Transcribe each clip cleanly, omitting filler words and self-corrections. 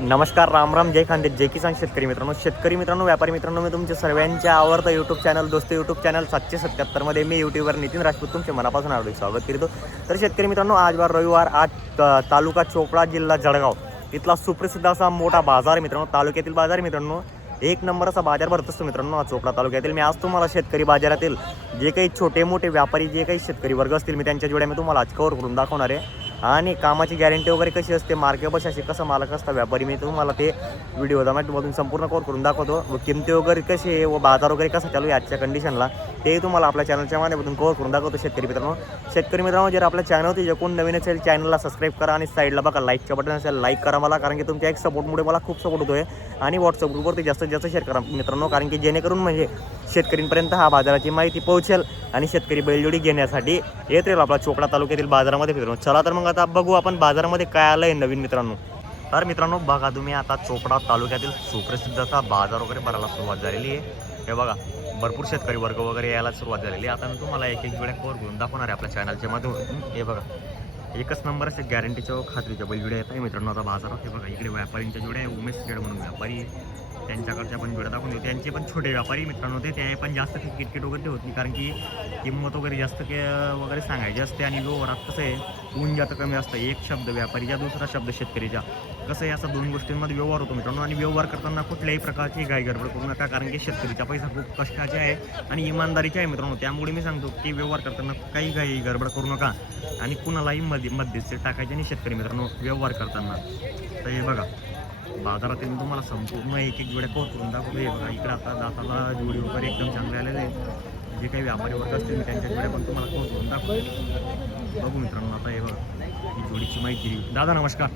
नमस्कार, राम राम, जय खानदेश, जय किसान. शेतकरी मित्रांनो, व्यापारी मित्रांनो, मी तुमच्या सर्वांच्या आवडतं यूट्यूब चॅनल दोस्त यूट्यूब चॅनल 777 मध्ये मी यूट्यूबवर नितीन राजपूत तुमचे मनापासून हार्दिक स्वागत करतो. तर शेतकरी मित्रांनो, आज वार रविवार, आज तालुका चोपडा, जिल्हा जळगाव इथला सुप्रसिद्ध असा मोठा बाजार आहे मित्रांनो. तालुक्यातील बाजार आहे मित्रांनो, एक नंबर असा बाजार भरत असतो मित्रांनो चोपडा तालुक्यातील. मी आज तुम्हाला शेतकरी बाजारातील जे काही छोटे मोठे व्यापारी, जे काही शेतकरी वर्ग असतील, मी त्यांच्या जोड्या मी तुम्हाला आज कव्हर करून दाखवणार आहे. आणि कामाची गॅरंटी वगैरे कशी असते, मार्केट बशाशी कसं मालक असता व्यापारी, मी तुम्हाला ते व्हिडिओ मधून संपूर्ण कव्हर करून दाखवतो. व किमती वगैरे कशी आहे व बाजार वगैरे कसा चालू आहे आजच्या कंडिशनला, ते तुम्हाला आपल्या चॅनलच्या माध्यमातून कव्हर करून दाखवतो. शेतकरी मित्रांनो, जर आपल्या चॅनलवरती जे कोण नवीन असेल चॅनलला सबस्क्राईब करा आणि साईडला बघा लाईकचं बटन असेल, लाईक करा मला, कारण की तुमच्या एक सपोर्टमुळे मला खूप सपोर्ट होतोय. आणि व्हॉट्सअप ग्रुपवरती जास्तीत जास्त शेअर करा मित्रांनो, कारण की जेणेकरून म्हणजे शेतकऱ्यांपर्यंत हा बाजाराची माहिती पोहोचेल आणि शेतकरी बैलजोडी घेण्यासाठी येत राहील आपला चोपडा तालुक्यातील बाजारामध्ये मित्रांनो. चला तर मग आता बघू आपण बाजारामध्ये काय आलं आहे नवीन मित्रांनो. तर मित्रांनो बघा तुम्ही, आता चोपडा तालुक्यातील सुप्रसिद्ध असा बाजार वगैरे भरायला सुरुवात झालेली आहे. हे बघा, भरपूर शेतकरी वर्ग वगैरे यायला सुरुवात झालेली आहे. आता मी तुम्हाला एक एक जोड्या कव्हर करून दाखवणार आहे आपल्या चॅनलच्या माध्यमातून. हे बघा, एकच नंबर असे गॅरंटीच्या व खात्रीच्या बैलजोड्या येत आहे मित्रांनो आता बाजारात. हे बघा, इकडे व्यापारींच्या जोड्या आहे, उमेश शेड म्हणून व्यापारी, त्यांच्याकडच्या पण जोड्या दाखवून देऊ. त्यांचे पण छोटे व्यापारी मित्रांनो होते, ते पण जास्त किटकिट वगैरे होत नाही, कारण की किंमत वगैरे जास्त वगैरे सांगायची असते. आणि व्यवहारात कसं आहे, ऊन जातं कमी असतं, एक शब्द व्यापारीचा दुसरा शब्द शेतकरीचा, कसं आहे असं दोन गोष्टींमध्ये व्यवहार होतो मित्रांनो. आणि व्यवहार करताना कुठल्याही प्रकारची गाय गडबड करू नका, कारण की शेतकरीचा पैसा खूप कष्टाचे आहे आणि इमानदारीचे आहे मित्रांनो. त्यामुळे मी सांगतो की व्यवहार करताना काही गाई गडबड करू नका आणि कुणालाही मध्यस्थी टाकायचे नाही शेतकरी मित्रांनो व्यवहार करताना. तर हे बघा, बाजारातील मी तुम्हाला संपूर्ण एक एक जोड्या कव्हर करून दाखवतो. हे बघा, इकडे आता दाताला जोडी वगैरे एकदम चांगले आलेले आहेत. जे काही व्यापारी वर्ग असतील मी त्यांच्या जोड्या पण तुम्हाला कव्हर करून दाखवतो. बघू मित्रांनो, आता हे बघा ही जोडीची माहिती. दादा नमस्कार,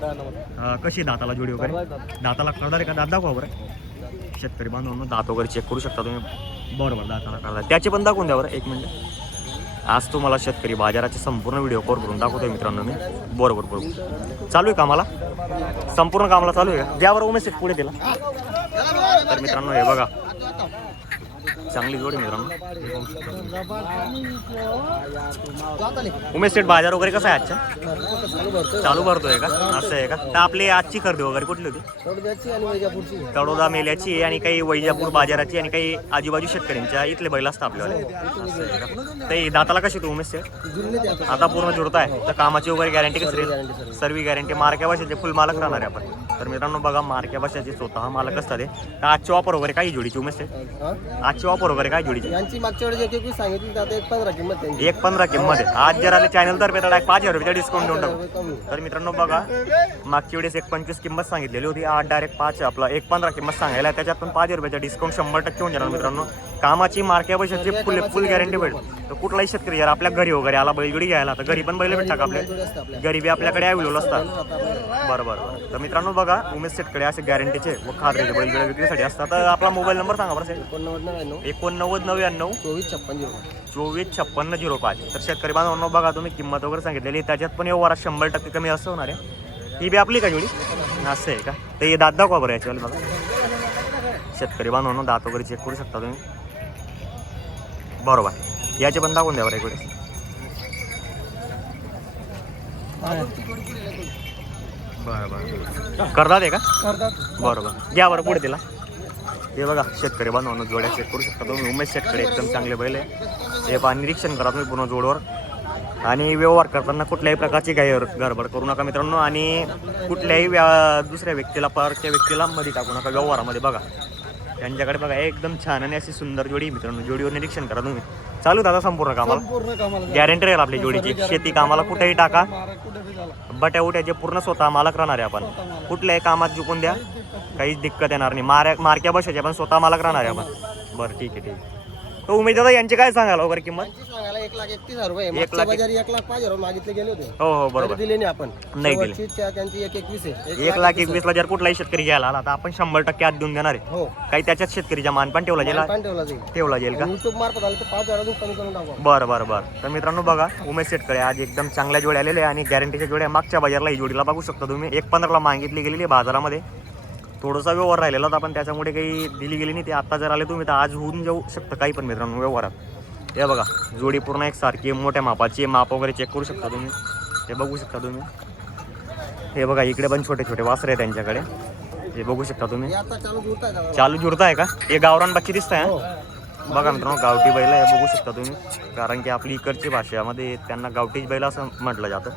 कशी दाताला जोडी वगैरे? दाताला करदार आहे का? दात दाखवा बरं. शेतकरी बांधवांनो, दात वगैरे चेक करू शकता तुम्ही. बरोबर, दाताला करदार, त्याचे पण दाखवून द्या बरं एक मिनिट. आज तुम्हाला शेतकरी बाजाराचे संपूर्ण व्हिडिओ कव्हर करून दाखवतोय मित्रांनो मी. बरोबर चालू आहे कामाला, संपूर्ण कामाला चालू आहे. ज्यावर उमेश पुढे दिला. तर मित्रांनो हे बघा, चांगली जोडी मित्रांनो. उमेश सेठ, बाजार वगैरे कसा आहे आजच्या? चालू भरतोय का? असं आहे का? तर आपली आजची खरेदी वगैरे कुठली होती? तडोदा मेल्याची आणि काही वैजापूर बाजाराची आणि काही आजूबाजू शेतकऱ्यांच्या इथले बैल असतात आपल्याला. असं आहे का? ते दाताला कशी तू उमेश सेठ? आता पूर्ण जुळत आहे. तर कामाची वगैरे गॅरंटी कशी राहील? सर्व गॅरंटी. मार्क्या भाषेचे फुल मालक राहणार आहे आपण. तर मित्रांनो बघा, मार्क्या भाषेचे स्वतः मालक असतात. तर आजची ऑफर वगैरे काही जोडीची उमेश सेठ? आजची ऑफर वगैरे काय जोडीची? यांची मागच्या वेळेस 21 सांगितली, आता 1.15 किंमत त्यांची. 1.15 किंमत आहे. आज जर आले चॅनल तर 5,000 रुपये डिस्काउंट देऊन टाकू. तर मित्रांनो बघा, मागच्या वेळेस 1.25 किंमत सांगितलेली होती, आज डायरेक्ट 5 आपला 1.15 किंमत सांगायला, त्याच्यात पण 5,000 रुपयाचा डिस्काउंट 100% होऊन जाणार मित्रांनो. कामाची मार्क्या पैशाची फुल गॅरंटी भेटेल. तर कुठलाही शेतकरी जर आपल्या घरी वगैरे आला बैलजोडी घ्यायला, तर घरी पण बैल भेटतात आपले, घरी बी आपल्याकडे अवेलेबल असतात. बरोबर. तर मित्रांनो बघा, उमेश सेटकडे असे गॅरंटीचे व खात्रीचे बैलजोडी विक्रीसाठी असतात. तर आपला मोबाईल नंबर सांगा बरं. 8999 245605. तर शेतकरी बांधवांनो बघा, तुम्ही किंमत वगैरे सांगितलेली, त्याच्यात पण व्यवहारात 100% कमी असं होणार आहे. ही बी आपली का जोडी? असं आहे का? तर हे दात दाखवा बरं याच्यावर बघा. शेतकरी बांधवांनो, दात वगैरे चेक करू शकता तुम्ही. बरोबर, याचे पण दाखवून द्या बरं एक वेळेस. बरं करतात आहे का? बरोबर, घ्या बरं पुढे तिला. हे बघा शेतकरी बांधवांनो, जोड्या चेक करू शकता तुम्ही. उमेश शेतकरी एकदम चांगले बैल आहे. हे पहा, निरीक्षण करा तुम्ही पूर्ण जोडवर. आणि व्यवहार करताना कुठल्याही प्रकारची गडबड करू नका मित्रांनो. आणि कुठल्याही दुसऱ्या व्यक्तीला, परच्या व्यक्तीला मध्ये टाकू नका व्यवहारामध्ये. बघा त्यांच्याकडे बघा, एकदम छान आणि अशी सुंदर जोडी मित्रांनो. जोडीवर निरीक्षण करा तुम्ही. चालू दादा संपूर्ण कामाला गॅरंटी राहील आपली जोडीची. शेती कामाला कुठेही टाका, बट्या उट्याचे पूर्ण स्वतः मालक राहणार आहे आपण. कुठल्याही कामात झुकून द्या, काहीच दिक्कत येणार नाही. मार्क्या बसायच्या पण स्वतः मालक राहणार आहे आपण. बरं ठीक आहे. तर उमेश दादा यांची काय सांगायला वगैरे किंमत? 1,31,000 रुपये. 1,05,000 मागितले गेले होते. हो बरोबर, दिले नाही आपण. नाही दिले. त्यांची 1,21 आहे. 1,21,000 जर कुठलाही शेतकरी घ्यायला आला तर आपण 100% आत देऊन देणार आहे. हो, काही त्याच्यात शेतकरीचा मान पण ठेवला जाईल का? YouTube मार्फत आलं तर 5,000 अजून कमी करून टाकू. बरं. तर मित्रांनो बघा, उमेश शेटकडे आज एकदम चांगल्या जोड्या आलेल्या आणि गॅरंटीच्या जोड्या. मागच्या बाजारला ही जोडीला बघू शकता तुम्ही. 1.15 मागितली गेलेली बाजारामध्ये. थोडासा व्यवहार राहिलेला होता, पण त्याच्यामुळे काही दिली गेली नाही. ते आता जर आले तुम्ही तर आज होऊन जाऊ शकतं काही पण मित्रांनो व्यवहारात. हे बघा जोडी पूर्ण एक सारखी मोठ्या मापाची, माप वगैरे चेक करू शकता तुम्ही, हे बघू शकता तुम्ही. हे बघा इकडे पण छोटे छोटे वासरे आहे त्यांच्याकडे, हे बघू शकता तुम्ही. हे आता चालू जुळताय दादा. चालू जुळताय का? हे गावरान बच्ची दिसताय हो. बघा मित्रांनो, गावठी बैल आहे बघू शकता तुम्ही. कारण की आपली इकडची भाषेमध्ये त्यांना गावठीच बैल असं म्हटलं जातं.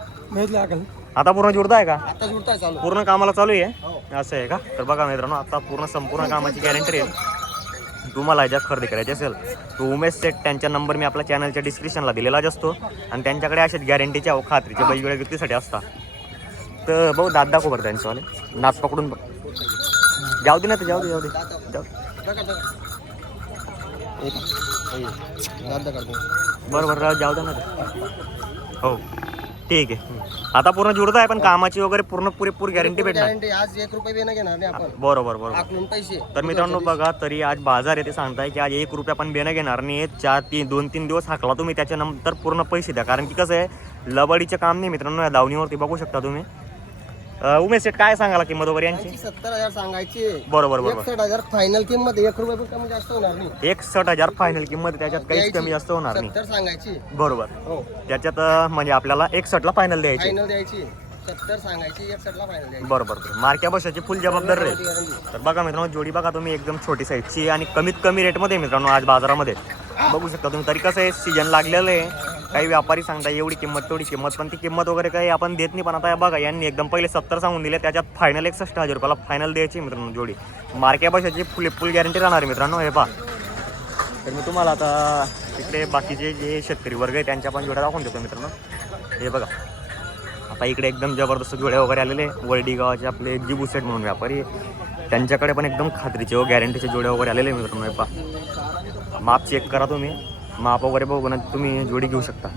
आता पूर्ण जुळताय का? आता जुळताय चालू. पूर्ण कामाला चालू आहे हो. असं आहे का? तर बघा मित्रांनो, आता पूर्ण संपूर्ण कामाची गॅरंटी येईल. तुम्हाला ज्या खरेदी करायची असेल तो उमेश सेट, त्यांचा नंबर मी आपल्या चॅनलच्या डिस्क्रिप्शनला दिलेलाच असतो. आणि त्यांच्याकडे असेच गॅरंटीच्या व खात्रीचे बैलजोड्या विक्रीसाठी असतात. तर भाऊ दात दाखव बरं त्यांच्यावाले, नाच पकडून जाऊ दे ना, तर जाऊ दे जाऊ दे जाऊ दे. दादा करतो. बरोबर जाऊ दे ना ते. हो ठीक आहे. आता पूर्ण जुळत आहे पण कामाची वगैरे पूर्ण पुरेपूर गॅरंटी भेटणार. गॅरंटी आज 1 रुपया बी नाही घेणार नाही आपण. बरोबर बरोबर. आकलून पैसे. तर मित्रांनो बघा, तरी आज बाजार आहे ते सांगताय की आज 1 रुपया पण बेनं घेणार नाही. 2-3 दिवस हाकला तुम्ही, त्याच्यानंतर पूर्ण पैसे द्या. कारण की कसं आहे, लबाडीचं काम नाही मित्रांनो. या दावणीवरती बघू शकता तुम्ही. उमेश सेट काय सांगाला किंमत वगैरे यांची? 70,000 सांगायची. बरोबर बरोबर. 61,000 फायनल किंमत. 1 रुपया पण कमी जास्त होणार नाही. 61,000 फायनल किंमत, त्याच्यात काहीच कमी जास्त होणार नाही. 70 सांगायची. बरोबर. हो. त्याच्यात म्हणजे आपल्याला 61ला फायनल द्यायची. फायनल द्यायची. 70 सांगायची, 61ला फायनल द्यायची. बरोबर. मार्क्या बसाची फुल जबाबदार राहील. तर बघा मित्रांनो, जोडी बघा तुम्ही एकदम छोटी साईजची आणि कमीत कमी रेटमध्ये मित्रांनो आज बाजारामध्ये बघू शकता तुम्ही. तरी कसं आहे, सीजन लागलेलं आहे. काही व्यापारी सांगता एवढी किंमत तेवढी किंमत, पण ती किंमत वगैरे काही आपण देत नाही. पण आता बघा यांनी एकदम पहिले 70 सांगून दिले, त्याच्यात फायनल 61,000 रुपयाला फायनल द्यायची मित्रांनो जोडी. मार्क्या बसाची फुल गॅरंटी राहणार आहे मित्रांनो. हे पहा, तर मी तुम्हाला आता तिकडे बाकीचे जे शेतकरी वर्ग आहे त्यांच्या पण जोड्या दाखवून देतो मित्रांनो. हे बघा आता इकडे एकदम जबरदस्त जोड्या वगैरे आलेले. वरडी गावाचे आपले जिबू सेट म्हणून व्यापारी, त्यांच्याकडे पण एकदम खात्रीचे व गॅरंटीचे जोड्या वगैरे आलेले मित्रांनो. हे पहा, माप चेक करा तुम्ही, माप वगैरे बघून तुम्ही जोडी घेऊ शकता.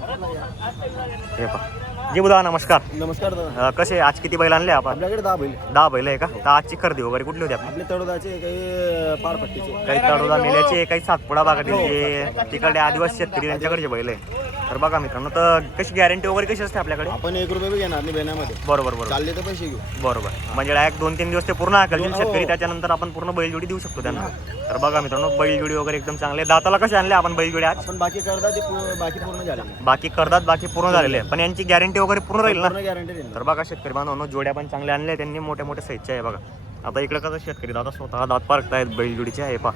हे पहा जी बुधा, नमस्कार. नमस्कार दादा. कसे आज किती बैल आणले आपण? आपल्याकडे 10 बैल. 10 बैल आहे का? तर आजची खरेदी वगैरे कुठली होती आपली? आपले तळोदाचे, काही पारपट्टीचे, काही तडोदा मेल्याचे, काही सातपुडा भागातील जे तिकडे आदिवासी शेतकरी त्यांच्याकडचे बैल आहे. तर बघा मित्रांनो, तर कशी गॅरंटी वगैरे कशी असते आपल्याकडे? आपण 1 रुपया बी घेणार नाही बेण्यामध्ये. बरोबर बरोबर. चालले तर पैसे घेऊ. बरोबर. म्हणजे डायरेक्ट 2-3 दिवस ते पूर्ण हाकलतील शेतकरी, त्याच्यानंतर आपण पूर्ण बैलजोडी देऊ शकतो त्यांना. तर बघा मित्रांनो, बैलजोडी वगैरे एकदम चांगले. दाताला कसे आणले आपण बैलजोडी आज? आपण बाकी करतात ते बाकी पूर्ण झाले. बाकी करतात, बाकी पूर्ण झालेले आहे. पण यांची गॅरंटी वगैरे पूर्ण राहील ना? पूर्ण गॅरंटी देणार. तर बघा शेतकरी बांधवांनो, जोड्या पण चांगल्या आणल्या त्यांनी, मोठ्या मोठ्या साईजच्या आहे बघा. आता इकडे कसं शेतकरी दादा स्वतः दात पारखतायत बैलजोडीचे. आहे पहा,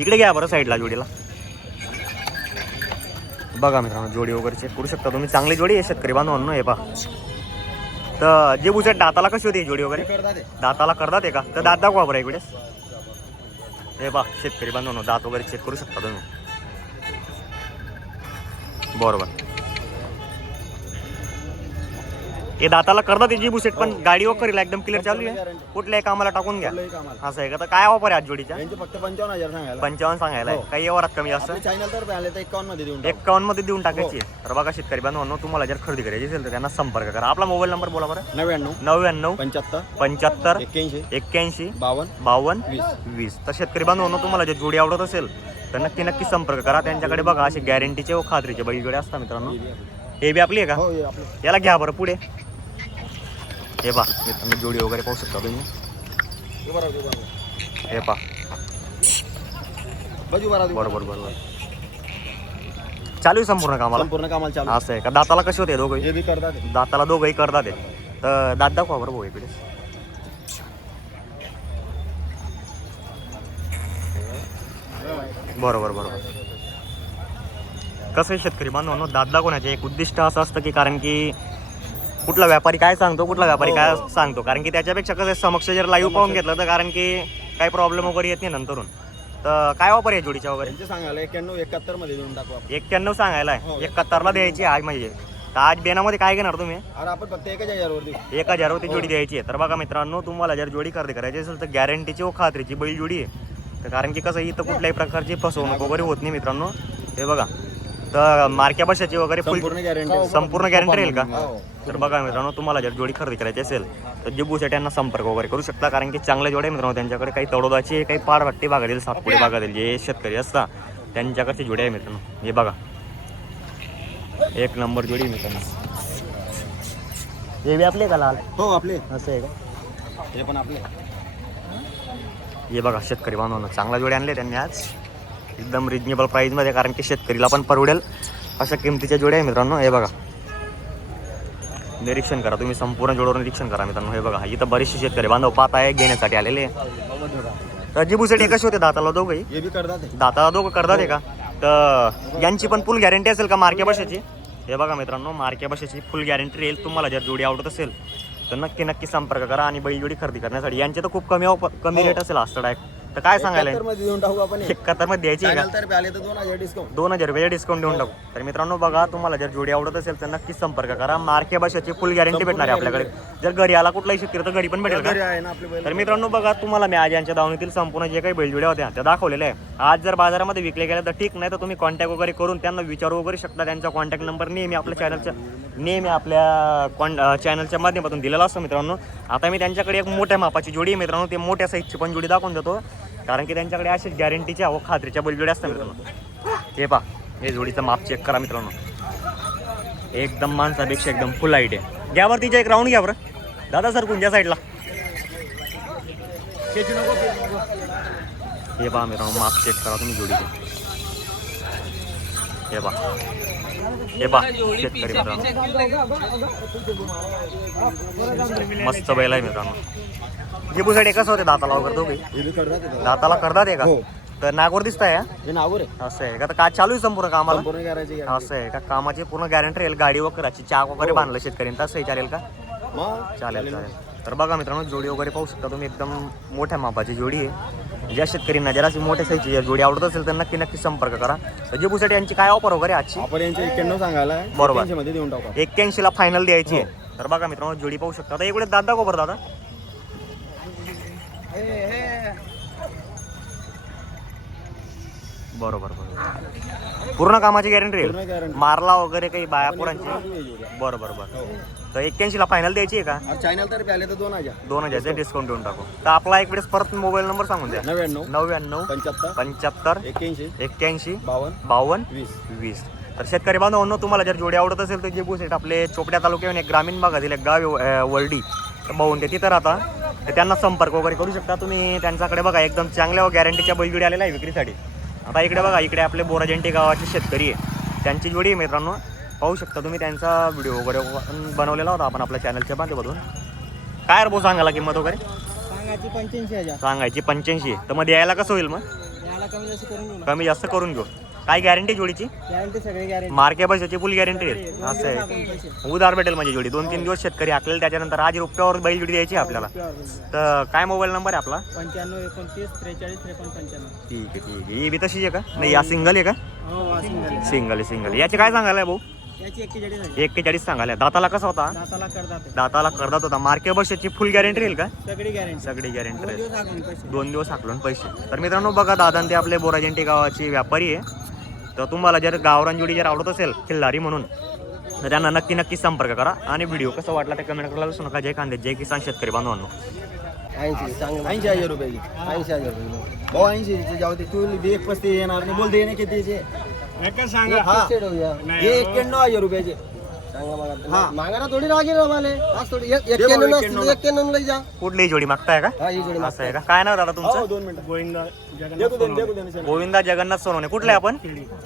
इकडे घ्या बरं साईडला जोडीला. बघा मित्रांनो, जोडी वगैरे चेक करू शकता तुम्ही. चांगली जोडी आहे शेतकरी बांधवांनो. हे पहा, तर जे बुसेट दाताला कशी होती जोडी वगैरे? करतात ते. दाताला करतात आहे का? तर दात दाखवा बरं इकडे. हे पहा शेतकरी बांधवांनो, दात वगैरे चेक करू शकता तुम्ही. बरोबर. हे दाताला करतात जी बुसेट, पण गाडी वगैरे एकदम क्लिअर चालू आहे. कुठल्याही कामाला टाकून घ्या कुठलंही कामाला. असं आहे का? तर काय ऑफर आहे आज जोडीच्या? यांचे फक्त 55,000 सांगायला. 55 सांगायला आहे. काही व्यवहारात कमी जास्त आपले चॅनल तर आले तर 51 मध्ये देऊन टाकू. 51 मध्ये देऊन टाकायची. तर बघा शेतकरी बांधवांनो, तुम्हाला जर खरेदी करायची असेल तर त्यांना संपर्क करा. आपला मोबाईल नंबर बोला बरं. 99 99 75 75 81 81 52 52 20. 20. तर शेतकरी बांधवांनो, तुम्हाला जर जोडी आवडत असेल तर नक्की संपर्क करा त्यांच्याकडे. बघा असे गॅरंटीचे व खात्रीचे बैलजोडे असतात मित्रांनो. हे बी आपली आहे का? हो, हे आपलं. याला घ्या बरं पुढे. हे पहा मित्रांनो, जोडी वगैरे पाहू शकता तुम्ही. हे बरोबर, हे बरोबर. हे पहा, बाजू बरोबर. बरोबर बरोबर. चालू आहे संपूर्ण कामाला. संपूर्ण कामाला चालू. असं आहे का? दाताला कसे होते दोघंही? हे बी करतात ते. दाताला दोघंही करतात ते. तर दात दाखवा बरं भाऊ इकडे. बरोबर बरोबर. कसं आहे शेतकरी बांधवांनो, दात दाखवण्याचे एक उद्दिष्ट असं असतं की, कारण की कुठला व्यापारी काय सांगतो, कुठला व्यापारी काय सांगतो, कारण की त्याच्यापेक्षा कसं समक्ष जर लाईव्ह पाहून घेतलं तर कारण की काही प्रॉब्लेम वगैरे येत नाही नंतरून. तर काय वापर आहे जोडीच्या वगैरे? त्यांचे सांगायला 91 71 मध्ये देऊन टाकू आपण. 91 सांगायला आहे. 71ला द्यायची आज. म्हणजे तर आज बेनामध्ये काय घेणार तुम्ही? अरे आपण फक्त 1,000 वर देऊ. 1000 ती जोडी द्यायची आहे. तर बघा मित्रांनो, तुम्हाला जर जोडी खरेदी करायची असेल तर गॅरंटीची व खात्रीची बैल जोडी आहे. तर कारण की कसं इथं कुठल्याही प्रकारची फसवणूक वगैरे होत नाही मित्रांनो. हे बघा, तर मार्क्या बशाची वगैरे संपूर्ण गॅरंटी. संपूर्ण गॅरंटी राहील का? हो. तर बघा मित्रांनो, तुम्हाला जर जोडी खरेदी करायची असेल तर जिबू सेट यांना संपर्क वगैरे करू शकता. कारण की चांगल्या जोड्या मित्रांनो त्यांच्याकडे. काही तडोदाची, काही पारपट्टी भागातील, सातपुडे भागातील जे शेतकरी असतात त्यांच्याकडची जोडी आहे मित्रांनो. हे बघा, एक नंबर जोडी मित्रांनो. हे बी आपले का लाल? हो आपले. असं आहे का? हे पण आपले. हे बघा शेतकरी बांधवांनो, चांगला जोडी आणले त्यांनी आज. एकदम रिजनेबल प्राईजमध्ये, कारण की शेतकरीला पण परवडेल अशा किमतीच्या जोड्या आहे मित्रांनो. हे बघा, निरीक्षण करा तुम्ही, संपूर्ण जोडवर निरीक्षण करा मित्रांनो. हे बघा, इथं बरेचसे शेतकरी बांधव पाहत आहे घेण्यासाठी आलेले. तर जिबूसाठी कसे होते दाताला दोघंही? हे बी करतात आहे. दाताला दोघं करतात आहे का? तर यांची पण फुल गॅरंटी असेल का मार्के बशाची? हे बघा मित्रांनो, मार्के बशाची फुल गॅरंटी राहील. तुम्हाला जर जोडी आवडत असेल तर नक्की संपर्क करा. आणि बैलजोडी खरेदी करण्यासाठी यांचे तर खूप कमी रेट असेल असतं डायरेक्ट. तर काय सांगायला 71 मध्ये देऊन टाकू आपण. 71 मध्ये द्यायची आहे का? चॅनल तर्फे आले तर 2000 डिस्काउंट. 2000 रुपये डिस्काउंट देऊन टाकू. तर मित्रांनो बघा, तुम्हाला जर जोडी आवडत असेल तर नक्कीच संपर्क करा. मार्के बशाची फुल गॅरंटी भेटणार आहे आपल्याकडे. जर घरी आला कुठलाही शेतकरी तर घरी पण भेटेल घरी का? आहे ना आपले बैल. तर मित्रांनो बघा, तुम्हाला मी आज यांच्या दावणीतील संपूर्ण जे काही बैलजोड्या होत्या त्या दाखवलेल्या आहे. आज जर बाजारामध्ये विकले गेले तर ठीक, नाही तर तुम्ही कॉन्टॅक्ट वगैरे करून त्यांना विचारू वगैरे शकता. त्यांचा कॉन्टॅक्ट नंबर नेहमी आपल्या चॅनलच्या माध्यमातून दिलेला असतो मित्रांनो. आता मी त्यांच्याकडे एक मोठ्या मापाची जोडी आहे मित्रांनो, ते मोठ्या साईजची पण जोडी दाखवून देतो, कारण की त्यांच्याकडे अशीच गॅरंटीच्या व खात्रीच्या बैलजोड्या असतात मित्रांनो. हे पहा, हे जोडीचं माप चेक करा मित्रांनो, एकदम माणसापेक्षा एकदम फुल हाईट आहे. घ्यावर तिच्या एक राऊंड घ्या बरं दादा सर, कोणत्या साईडला. हे पहा मित्रांनो, माप चेक करा तुम्ही जोडीचे. हे पहा शेतकरी मित्रांनो, मस्त बैल आहे मित्रांनो. जिबूसाठी कसं होते दाताला वगैरे दोघे? हे बी करतात आहे. दाताला करतात आहे का? हो. तर नागोर दिसताय का? हे नावर आहे. असं आहे का? तर काय चालू आहे संपूर्ण कामाला? संपूर्ण करायची असं आहे का? कामाची पूर्ण गॅरंटी राहील. गाडी वगैरेची चाक वगैरे बांधलं शेतकरी तसंही चालेल का? चालेल. तर बघा मित्रांनो, जोडी वगैरे पाहू शकता तुम्ही, एकदम मोठ्या मापाची जोडी आहे. ज्या शेतकऱ्यांना जरा अशी मोठ्या साईजची जोडी आवडत असेल तर नक्की संपर्क करा. तर जिबूसाठी यांची काय ऑफर वगैरे आजची? आपण यांचे 91 सांगायला आहे. बरोबर. 81 मध्ये देऊन टाकू. 81 ला फायनल द्यायची आहे. तर बघा मित्रांनो, जोडी पाहू शकता. आता इकडे दादा गोबर दादा, बरोबर पूर्ण कामाची गॅरंटी पूर्ण राहील. guarantee. मारला वगैरे काही बाया पोरांची? बरोबर. तर 81 ला फायनल द्यायची आहे का? चॅनल तर्फे आले तर 2000. 2000 डिस्काउंट देऊन टाकू. तर आपला एक वेळेस परत मोबाईल नंबर सांगून द्या. 99 75 75 81 81 52 52 20. तर शेतकरी बांधवांनो, तुम्हाला जर जोडी आवडत असेल तर जिबू सेट आपले चोपड्या तालुक्याहून एक ग्रामीण भागातील एक गाव वर्डी भाऊन ते तिथं राहता. तर त्यांना संपर्क वगैरे करू शकता तुम्ही त्यांच्याकडे. बघा, एकदम चांगल्या व गॅरंटीच्या बैलजोडी आलेल्या आहे विक्रीसाठी. आता इकडे बघा, इकडे आपले बोराजंटी गावाचे शेतकरी आहे, त्यांची जोडी आहे मित्रांनो. पाहू शकता तुम्ही, त्यांचा व्हिडिओ वगैरे बनवलेला होता आपण आपल्या चॅनलच्या माध्यमातून. काय रे भाऊ सांगायला किंमत वगैरे? सांगायची 85,000. सांगायची 85. तर मग द्यायला कसं होईल? मग याला कमी जास्त करून घेऊ. काय गॅरंटी जोडीची? गॅरंटी सगळी गॅरंटी. मार्के बसायची फुल गॅरंटी राहील. असं आहे, उधार भेटेल म्हणजे जोडी. 2-3 दिवस शेतकरी हाकलेल, त्याच्यानंतर आज रुपयावर बैल जोडी द्यायची आपल्याला. तर काय मोबाईल नंबर आहे आपला? 95 29 43 53 95. ठीक आहे. ही बी तशीच आहे का? नाही, या सिंगल आहे का? हो, सिंगल. याचे काय सांगायला भाऊ? याची 41 41 सांगायला. दाताला कसा होता? दाताला करतात. दाताला करदात होता. मार्के बसायची फुल गॅरंटी राहील का? सगळी गॅरंटी. सगळी गॅरंटी राहील. दिवस हाकून पैसे. 2 दिवस हाकलून पैसे. तर मित्रांनो बघा, दादा ते आपले बोराजंटी गावाचे व्यापारी आहे. तर तुम्हाला जर गावरान जोडी जर आवडत असेल खिल्लारी म्हणून, तर त्यांना नक्की संपर्क करा. आणि व्हिडिओ कसा वाटला ते कमेंट करायला विसरू नका. जय खांदे, जय किसान शेतकरी बांधवांनो. 80,000 रुपये. 80,000 रुपये भाऊ. 80 जाऊ दे. तू 135 येणार नाही, बोल दे ना कितीचे. सांगा. हा, हे 91,000 रुपयाचे सांगा. मागा थोडी रागी मला आज थोडी 91 लई जा. कुठलीही जोडी मागताय का? हा, ही जोडी असं आहे का? काय नाव दादा तुमचं? 2 मिनिटं. गोविंदा गोविंदा जगन्नाथ सोनवणे. कुठले आपण?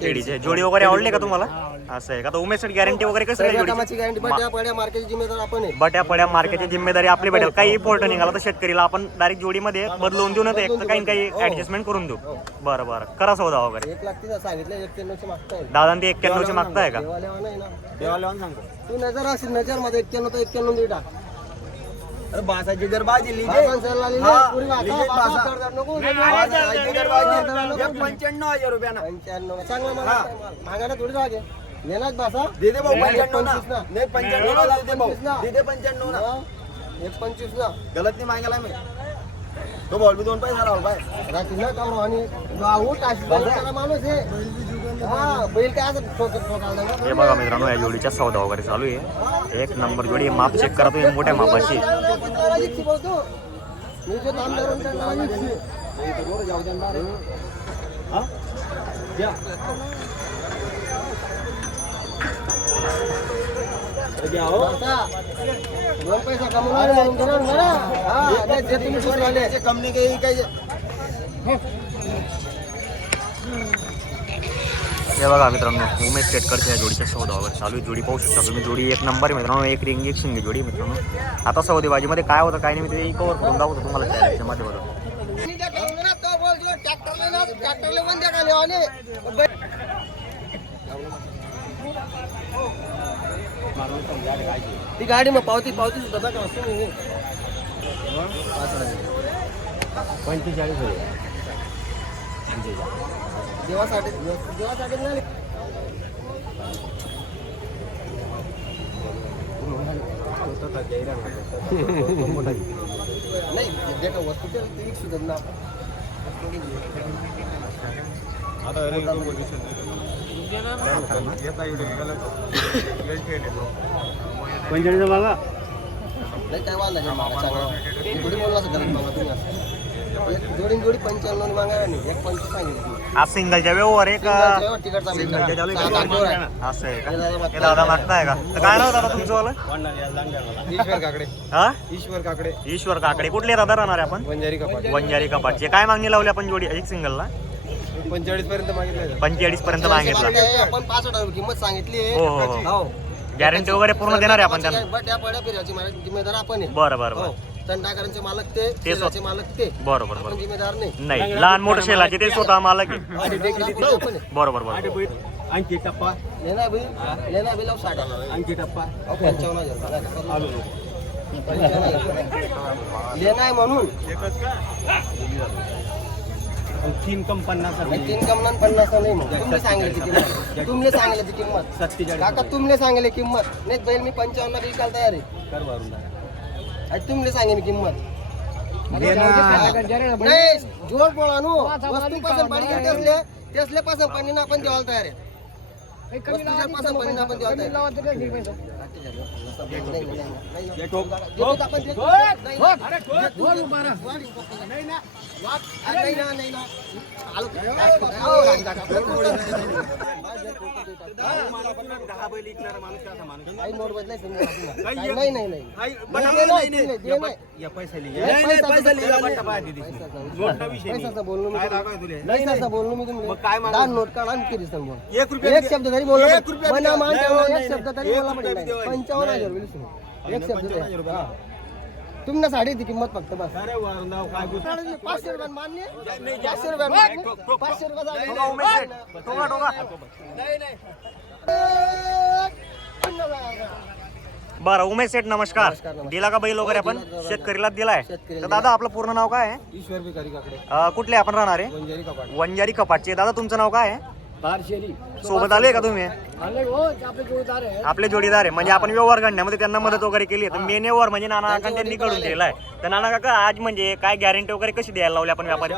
केडीचे. जोडी वगैरे आवडली का तुम्हाला? असं आहे का? तर उमेशसाठी गॅरंटी वगैरे कसं आहे जोडीची? कामाची गॅरंटी बट्या पड्या मार्केटची जिम्मेदार आपण आहे. बट्या पड्या मार्केटची जिम्मेदारी आपली भेटेल. काही फॉल्ट निघाला तर शेतकरीला आपण डायरेक्ट जोडीमध्ये बदलवून देऊ, एक तर काही ऍडजस्टमेंट करून देऊ. बरं. करा सौदा वगैरे. 1,00,000 सांगितलं, 91 चे मागताय. दादा ते 91 मागताय का? देवालेवा नाही ना. देवाला सांगतो. तू नजर असेल, नजर मध्ये 91 तर 91 दे टाक. अरे बासाची जर बाजी लिहिली. बाबा सरला लिहिले, हा, पुरी वाचा, लिहिले बाबा बासा. करतात नको. बासाची जर बाजी 95,000 रुपयानं. 95 चांगला मागायला थोडी जागे येणार बासा. दे दे भाऊ 95 ना. 25 ना. नाही 95 ला दे दे भाऊ. दे दे 95 ना. 125 ना. गलत नाही मागायला मी. तो बॉल बी 2 पैसा राहू बाय. रात्री ना काढू आणि भाऊ टाशी करा माणूस आहे. हा, बैल काय असं ठोकायला ना. हे बघा मित्रांनो, या जोडीचा सौदा वगैरे चालू आहे. 1 नंबर जोडी. माप चेक करा तुम्ही, मोठ्या मापाची. मी जो दामदार जाऊ दे. हा? द्या. द्या हो. 2 पैसा कमवणार म्हणून घेणार ना. हा, नाही जे तुम्ही सुरू आले. कंपनी काही काही हे बघा मित्रांनो, उमेश शेटकरच्या जोडीच्या सौदावर चालू आहे. जोडी पाहू शकता तुम्ही, जोडी एक नंबर आहे मित्रांनो, एक रिंग एक शिंगी जोडी मित्रांनो. आता सौदेबाजीमध्ये काय होतं काय नाही मी ते कवर करून दाखवतो तुम्हाला चॅनलच्या माध्यमातून. ती गाडी मग पावती सुद्धा का 45 देवासाठी नाही वस्तू सुद्धा ना पंचेचाळीस बघा नाही काय वाढला जोडी बोलला जोडी 95 मागा नाही 1.25 सांगितलं. आज सिंगलच्या व्यवहार आहे का तिकडचा सिंगलच्या चालू आहे? असं आहे का? हे दादा मागताय का? तर काय नाव दादा तुमचं वालं? ईश्वर काकडे हा ईश्वर काकडे ईश्वर काकडे. कुठले दादा राहणार आहे आपण? वंजारी कपाट वंजारी कपाटचे. काय मागणी लावली आपण जोडी एक सिंगलला? 45 पर्यंत मागितलं 45 पर्यंत मागितला. आपण 65 किंमत सांगितली. हो हो हो. गॅरंटी वगैरे पूर्ण देणार आहे आपण त्यांना. बट्या पड्या फिरायची जिम्मेदार आपण आहे. बरं बरं बरं. तंडाकरांचे मालक ते शेलाचे मालक ते बरोबर आपण बरोबर. जिम्मेदार नाही. नाही लहान मोठं शेलाचे ते स्वतः मालक आहे. आपण आहे. बरोबर बरोबर. आणखी टप्पा लेना बिल 60 आणखी टप्पा 55,000 लेना आहे म्हणून 3 कम 50 3 कमना 50 नाही मग तुम्ही सांगितली किंमत. तुम्ही सांगितली किंमत 47 काका तुम्ही सांगितली किंमत नाही बैल मी 55 विकायला तयार आहे. कर भरून आणि तुम्ही सांगितली किंमत नाही जोड बोला नो वस्तू पासून पाणी तेसले पासून पाणी आपण द्यायला तयार आहे. वस्तूच्या पासून पाणी आपण द्यायला तयार बोललो मी तुम्ही नोट काढा किती बोल एक शब्द तरी बोला एक शब्द तरी बोला 55,000 एक शब्द तुमने साडी ती किंमत फक्त बस 500 रुपये मान्य 500 रुपये 500 बरं उमेश सेठ नमस्कार. दिला का बैल वगैरे आपण शेतकरीला दिलाय? तर दादा आपलं पूर्ण नाव काय आहे? ईश्वर भिकारी काकडे कुठले आपण राहणार आहे? वंजारी कपाट वंजारी कपाटचे. दादा तुमचं नाव काय आहे? बारशेरी सोबत आले का तुम्ही? आपले जोडीदार आहे. आपले जोडीदार आहे म्हणजे आपण व्यवहार घडण्यामध्ये त्यांना मदत वगैरे केली आहे. तर मेन व्यवहार म्हणजे नाना काका त्यांनी कडून केलाय. तर नाना काका आज म्हणजे काय गॅरंटी वगैरे कशी द्यायला लावली आपण व्यापारी?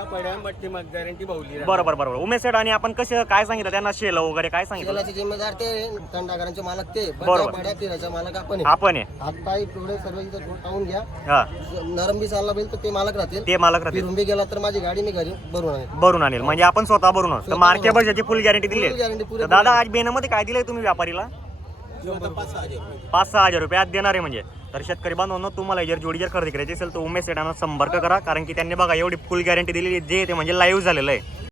गॅरंटी भावली बरोबर बरोबर. उमेश सेठ आणि आपण कसं काय सांगितलं त्यांना शेल वगैरे काय सांगितलं? शेलाचे जिम्मेदार ते तंडाकरांचे मालक ते बरोबर. बड्या फिरायचे मालक आपण आहे. आपण आहे. हातपाय पुढे सर्व इथं पाहून घ्या. हा नरम बी चालला बैल तर ते मालक राहतील. ते मालक राहतील. फिरून बी गेला तर माझी गाडी मी घरी भरून आहे. भरून आणेल म्हणजे आपण स्वतः भरून आणू. तर मार्के बजाची फुल गॅरंटी दिली आहे. गॅरंटी तर दादा आज बेनामध्ये काय दिलंय तुम्ही व्यापारीला? 5-6 हजार रुपये आज देणार आहे म्हणजे. तर शेतकरी बांधवांनो तुम्हाला जर जोडी जर खरेदी करायची असेल तर उमेश सेठांना संपर्क करा कारण की त्यांनी बघा एवढी फुल गॅरंटी दिलेली जे ते म्हणजे लाईव्ह झालेलं आहे.